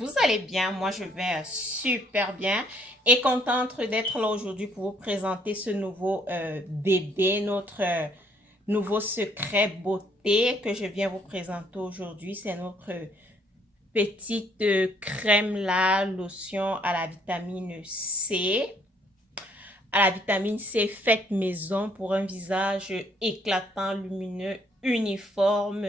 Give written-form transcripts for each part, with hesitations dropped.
vous allez bien. Moi, je vais super bien et contente d'être là aujourd'hui pour vous présenter ce nouveau bébé, notre nouveau secret beauté que je viens vous présenter aujourd'hui. C'est notre petite crème là, lotion à la vitamine C. À la vitamine C faite maison pour un visage éclatant, lumineux, uniforme,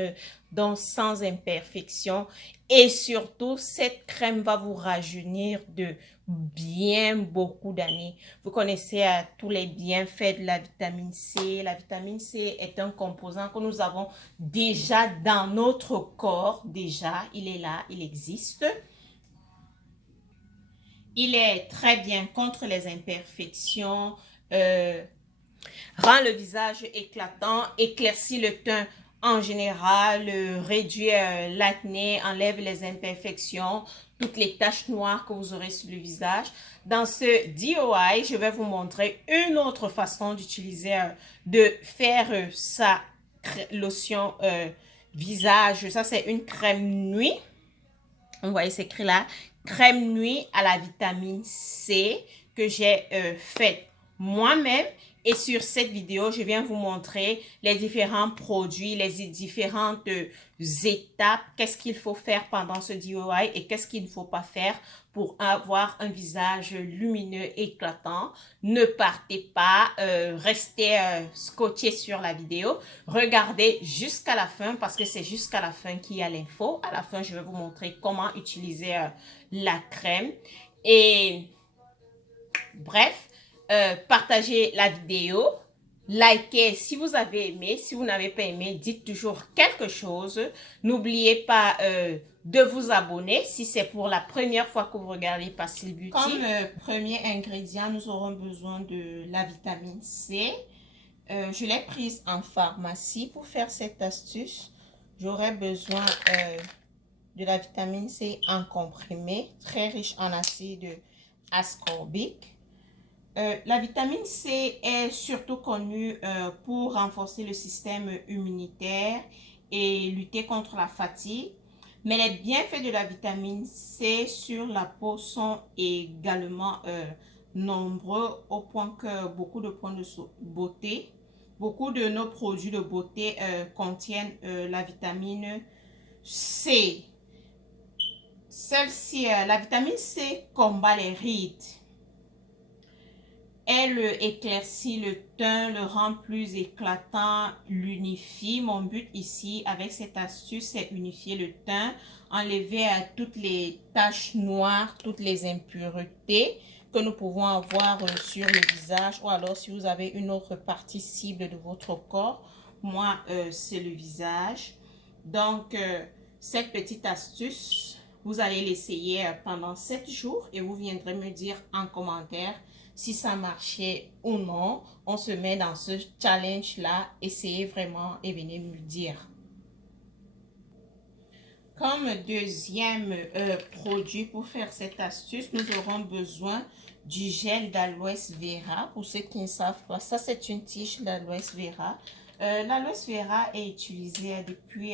donc sans imperfection. Et surtout, cette crème va vous rajeunir de bien beaucoup d'années. Vous connaissez tous les bienfaits de la vitamine C. La vitamine C est un composant que nous avons déjà dans notre corps. Déjà, il est là, il existe. Il est très bien contre les imperfections, euh, rend le visage éclatant, éclaircit le teint en général, réduit l'acné, enlève les imperfections, toutes les taches noires que vous aurez sur le visage. Dans ce DIY, je vais vous montrer une autre façon d'utiliser, de faire sa lotion visage. Ça, c'est une crème nuit. Vous voyez, c'est écrit là, crème nuit à la vitamine C que j'ai faite moi-même. Et sur cette vidéo, je viens vous montrer les différents produits, les différentes étapes, qu'est-ce qu'il faut faire pendant ce DIY et qu'est-ce qu'il ne faut pas faire pour avoir un visage lumineux, éclatant. Ne partez pas, restez scotché sur la vidéo. Regardez jusqu'à la fin parce que c'est jusqu'à la fin qu'il y a l'info. À la fin, je vais vous montrer comment utiliser la crème. Et bref, partagez la vidéo, likez si vous avez aimé. Si vous n'avez pas aimé, dites toujours quelque chose. N'oubliez pas de vous abonner si c'est pour la première fois que vous regardez Passil Beauty. Comme premier ingrédient, nous aurons besoin de la vitamine C. Je l'ai prise en pharmacie pour faire cette astuce. J'aurai besoin de la vitamine C en comprimé, très riche en acide ascorbique. La vitamine C est surtout connue pour renforcer le système immunitaire et lutter contre la fatigue. Mais les bienfaits de la vitamine C sur la peau sont également nombreux au point que beaucoup de nos produits de beauté contiennent la vitamine C. Celle-ci, la vitamine C combat les rides. Elle éclaircit le teint, le rend plus éclatant, l'unifie. Mon but ici avec cette astuce, c'est unifier le teint, enlever toutes les taches noires, toutes les impuretés que nous pouvons avoir sur le visage, ou alors si vous avez une autre partie cible de votre corps. Moi, c'est le visage. Donc, cette petite astuce, vous allez l'essayer pendant 7 jours et vous viendrez me dire en commentaire si ça marchait ou non. On se met dans ce challenge là, essayez vraiment et venez me le dire. Comme deuxième produit pour faire cette astuce, nous aurons besoin du gel d'aloès vera. Pour ceux qui ne savent pas, ça c'est une tige d'aloès vera. L'aloès vera est utilisée depuis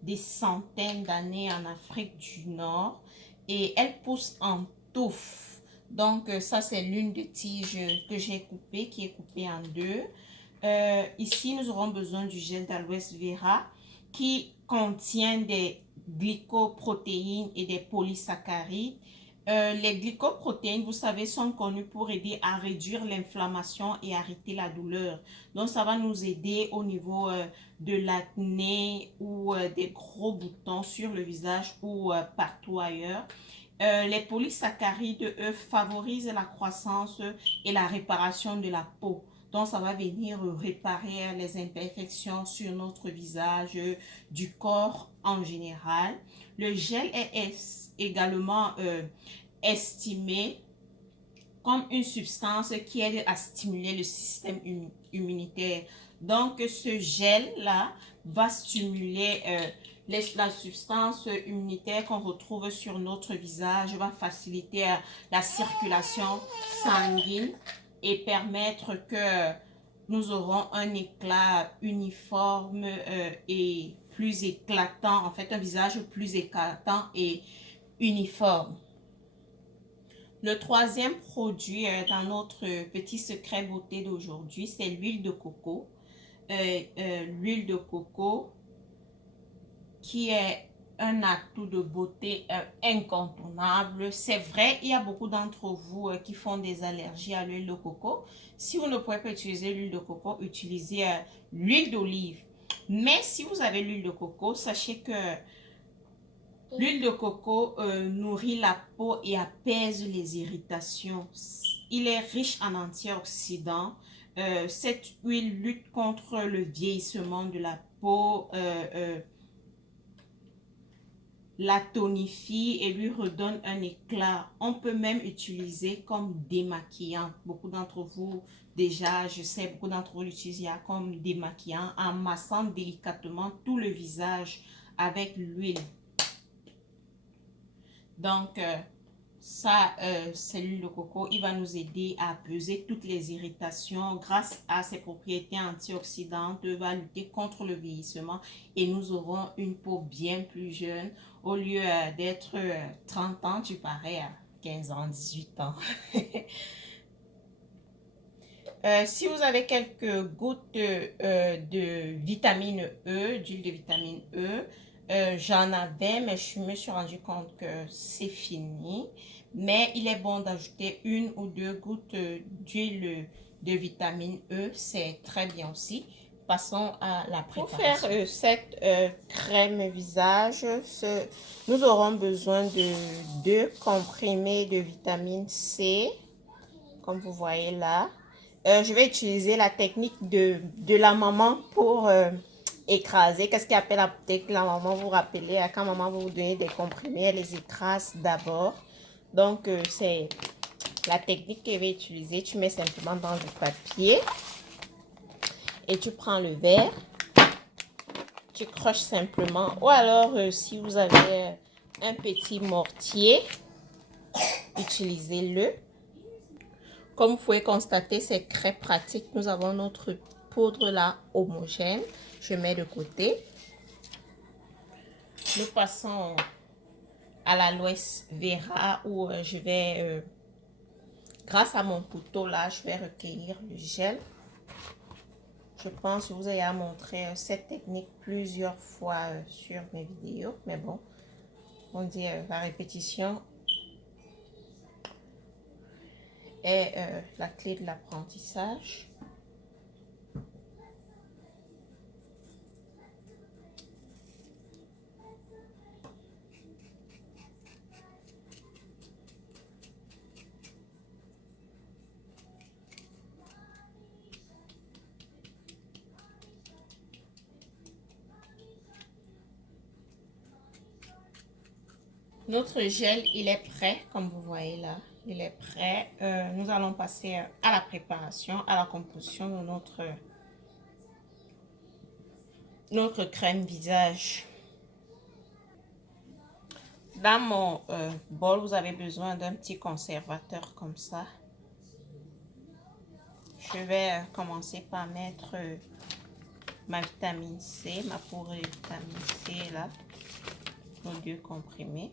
des centaines d'années en Afrique du Nord et elle pousse en touffe. Donc ça c'est l'une des tiges que j'ai coupée, qui est coupée en deux. Ici nous aurons besoin du gel d'aloès vera qui contient des glycoprotéines et des polysaccharides. Les glycoprotéines, vous savez, sont connues pour aider à réduire l'inflammation et arrêter la douleur. Donc, ça va nous aider au niveau de l'acné ou des gros boutons sur le visage ou partout ailleurs. Les polysaccharides, eux, favorisent la croissance et la réparation de la peau. Donc, ça va venir réparer les imperfections sur notre visage, du corps en général. Le gel est également estimé comme une substance qui aide à stimuler le système immunitaire. Donc, ce gel-là va stimuler la substance immunitaire qu'on retrouve sur notre visage, va faciliter la circulation sanguine et permettre que nous aurons un éclat uniforme et plus éclatant, en fait un visage plus éclatant et uniforme. Le troisième produit dans notre petit secret beauté d'aujourd'hui, c'est l'huile de coco. L'huile de coco qui est un atout de beauté incontournable. C'est vrai, il y a beaucoup d'entre vous qui font des allergies à l'huile de coco. Si vous ne pouvez pas utiliser l'huile de coco, utilisez l'huile d'olive. Mais si vous avez l'huile de coco, sachez que l'huile de coco nourrit la peau et apaise les irritations. Il est riche en antioxydants. Cette huile lutte contre le vieillissement de la peau, la tonifie et lui redonne un éclat. On peut même utiliser comme démaquillant. Beaucoup d'entre vous, déjà, je sais, beaucoup d'entre vous l'utilisent comme démaquillant en massant délicatement tout le visage avec l'huile. Donc, ça, c'est l'huile de coco. Il va nous aider à apaiser toutes les irritations grâce à ses propriétés antioxydantes. Va lutter contre le vieillissement et nous aurons une peau bien plus jeune. Au lieu d'être 30 ans, tu parais à 15 ans, 18 ans. Si vous avez quelques gouttes de vitamine E, d'huile de vitamine E, j'en avais, mais je me suis rendu compte que c'est fini. Mais il est bon d'ajouter une ou deux gouttes d'huile de vitamine E, c'est très bien aussi. Passons à la préparation. Pour faire cette crème visage, nous aurons besoin de 2 comprimés de vitamine C, comme vous voyez là. Je vais utiliser la technique de la maman pour écraser. Qu'est-ce qu'il appelle la technique de la maman? Vous vous rappelez, quand maman vous donne des comprimés, elle les écrase d'abord. Donc, c'est la technique que je vais utiliser. Tu mets simplement dans le papier et tu prends le verre. Tu croches simplement. Ou alors, si vous avez un petit mortier, utilisez-le. Comme vous pouvez constater, c'est très pratique. Nous avons notre poudre là homogène. Je mets de côté. Nous passons à l'aloe vera où je vais, grâce à mon couteau là, je vais recueillir le gel. Je pense que je vous ai montré cette technique plusieurs fois sur mes vidéos. Mais bon, on dit la répétition est la clé de l'apprentissage. Notre gel, il est prêt, comme vous voyez là. Il est prêt. Nous allons passer à la préparation, à la composition de notre crème visage. Dans mon bol, vous avez besoin d'un petit conservateur comme ça. Je vais commencer par mettre ma vitamine C, ma poudre de vitamine C là, nos 2 comprimés.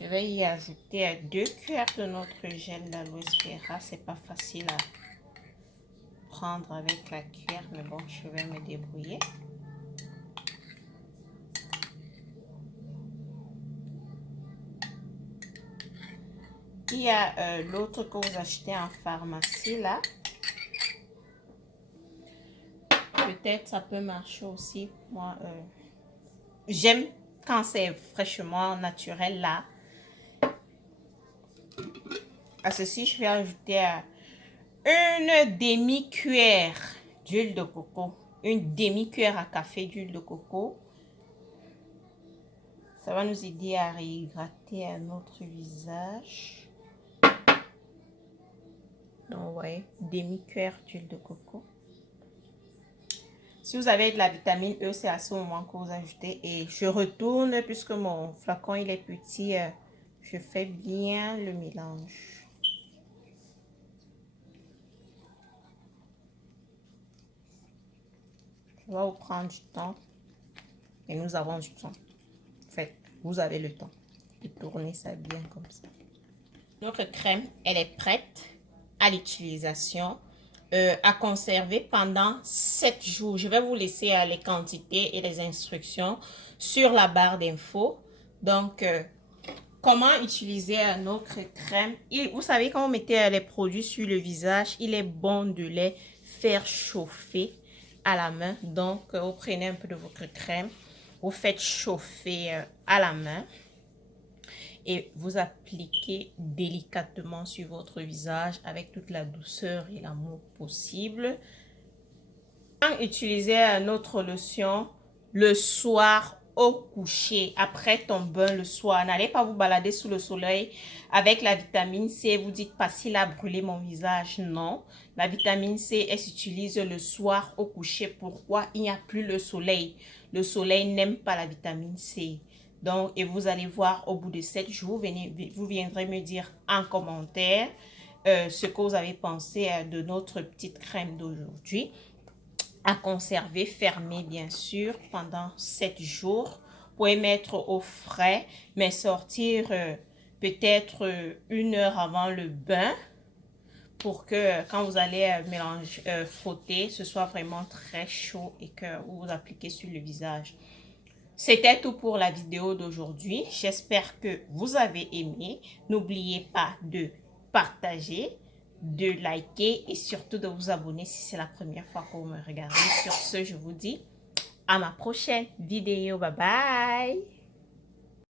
Je vais y ajouter 2 cuillères de notre gel d'aloe vera. C'est pas facile à prendre avec la cuillère, mais bon, je vais me débrouiller. Il y a l'autre que vous achetez en pharmacie là. Peut-être ça peut marcher aussi. Moi, j'aime quand c'est fraîchement naturel là. À ceci, je vais ajouter une demi-cuillère d'huile de coco. Une demi-cuillère à café d'huile de coco. Ça va nous aider à réhydrater notre visage. Donc, vous voyez, demi-cuillère d'huile de coco. Si vous avez de la vitamine E, c'est à ce moment que vous ajoutez. Et je retourne, puisque mon flacon il est petit, je fais bien le mélange. Ça va vous prendre du temps. Et nous avons du temps. En fait, vous avez le temps de tourner ça bien comme ça. Notre crème, elle est prête à l'utilisation, à conserver pendant 7 jours. Je vais vous laisser les quantités et les instructions sur la barre d'infos. Donc, comment utiliser notre crème? Vous savez, quand vous mettez les produits sur le visage, il est bon de les faire chauffer à la main. Donc, vous prenez un peu de votre crème, vous faites chauffer à la main et vous appliquez délicatement sur votre visage avec toute la douceur et l'amour possible. Utiliser notre lotion le soir au coucher, après ton bain le soir. N'allez pas vous balader sous le soleil avec la vitamine C. Vous dites pas s'il a brûlé mon visage. Non, la vitamine C, elle s'utilise le soir au coucher. Pourquoi? Il n'y a plus le soleil. Le soleil n'aime pas la vitamine C. Donc, et vous allez voir au bout de 7 jours, vous viendrez me dire en commentaire ce que vous avez pensé de notre petite crème d'aujourd'hui. À conserver fermé bien sûr pendant 7 jours. Vous pouvez mettre au frais, mais sortir peut-être 1 heure avant le bain pour que quand vous allez mélanger, frotter, ce soit vraiment très chaud et que vous appliquez sur le visage. C'était tout pour la vidéo d'aujourd'hui. J'espère que vous avez aimé. N'oubliez pas de partager, de liker et surtout de vous abonner si c'est la première fois que vous me regardez. Sur ce, je vous dis à ma prochaine vidéo. Bye bye!